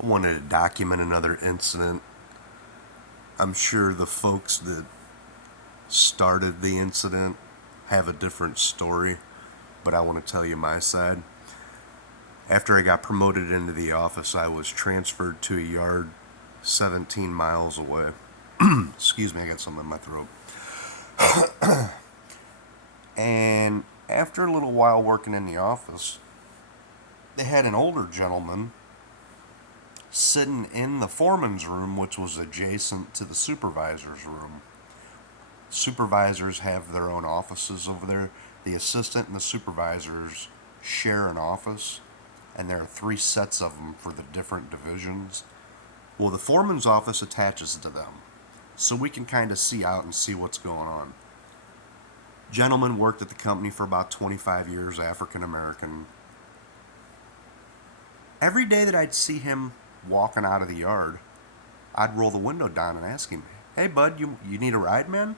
I wanted to document another incident. I'm sure the folks that started the incident have a different story, but I want to tell you my side. After I got promoted into the office, I was transferred to a yard 17 miles away. Excuse me, I got something in my throat. And after a little while working in the office, they had an older gentleman sitting in the foreman's room, which was adjacent to the supervisor's room. Supervisors have their own offices over there. The assistant and the supervisors share an office, and there are three sets of them for the different divisions. Well, the foreman's office attaches to them, so we can kind of see out and see what's going on. Gentleman worked at the company for about 25 years, African American. Every day that I'd see him walking out of the yard, I'd roll the window down and ask him, "Hey, bud, you need a ride, man?"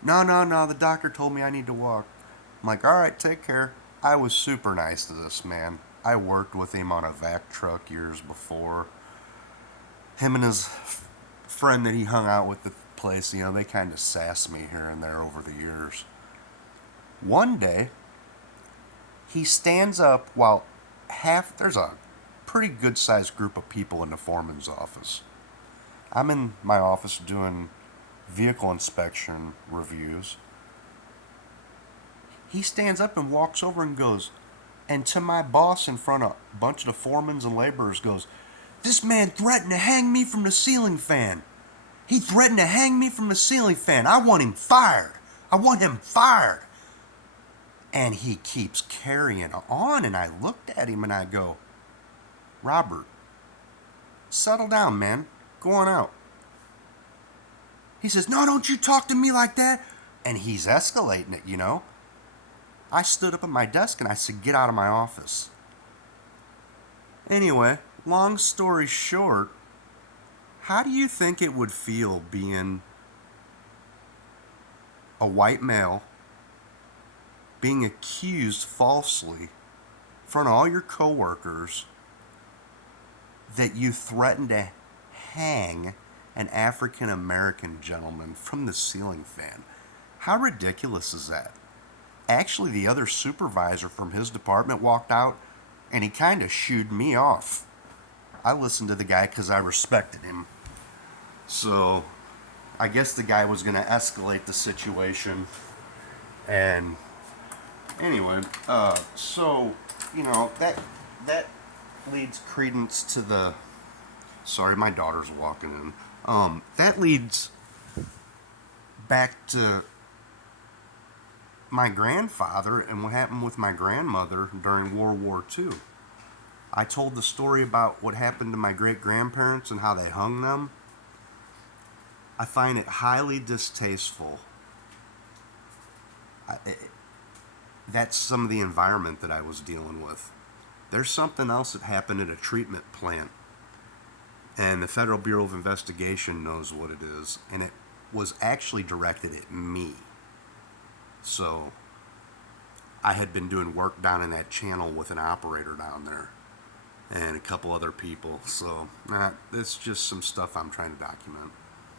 "No, no, no, the doctor told me I need to walk." I'm like, "All right, take care." I was super nice to this man. I worked with him on a vac truck years before. Him and his friend that he hung out with the place, they kind of sassed me here and there over the years. One day, he stands up while there's a pretty good sized group of people in the foreman's office. I'm in my office doing vehicle inspection reviews. He stands up and walks over and goes, and to my boss in front of a bunch of the foremans and laborers goes, "This man threatened to hang me from the ceiling fan. He threatened to hang me from the ceiling fan. I want him fired. I want him fired." And he keeps carrying on, and I looked at him and I go, "Robert, settle down, man. Go on out." He says, "No, don't you talk to me like that." And he's escalating it. I stood up at my desk and I said, "Get out of my office." Anyway, long story short, how do you think it would feel being a white male, being accused falsely in front of all your coworkers that you threatened to hang an African American gentleman from the ceiling fan? How ridiculous is that? Actually, the other supervisor from his department walked out and he kind of shooed me off. I listened to the guy because I respected him. So I guess the guy was going to escalate the situation. And anyway, that leads credence to the. Sorry, my daughter's walking in. That leads back to my grandfather and what happened with my grandmother during World War II. I told the story about what happened to my great grandparents and how they hung them. I find it highly distasteful. That's some of the environment that I was dealing with. There's something else that happened at a treatment plant, and the Federal Bureau of Investigation knows what it is, and it was actually directed at me. So I had been doing work down in that channel with an operator down there and a couple other people. So it's just some stuff I'm trying to document.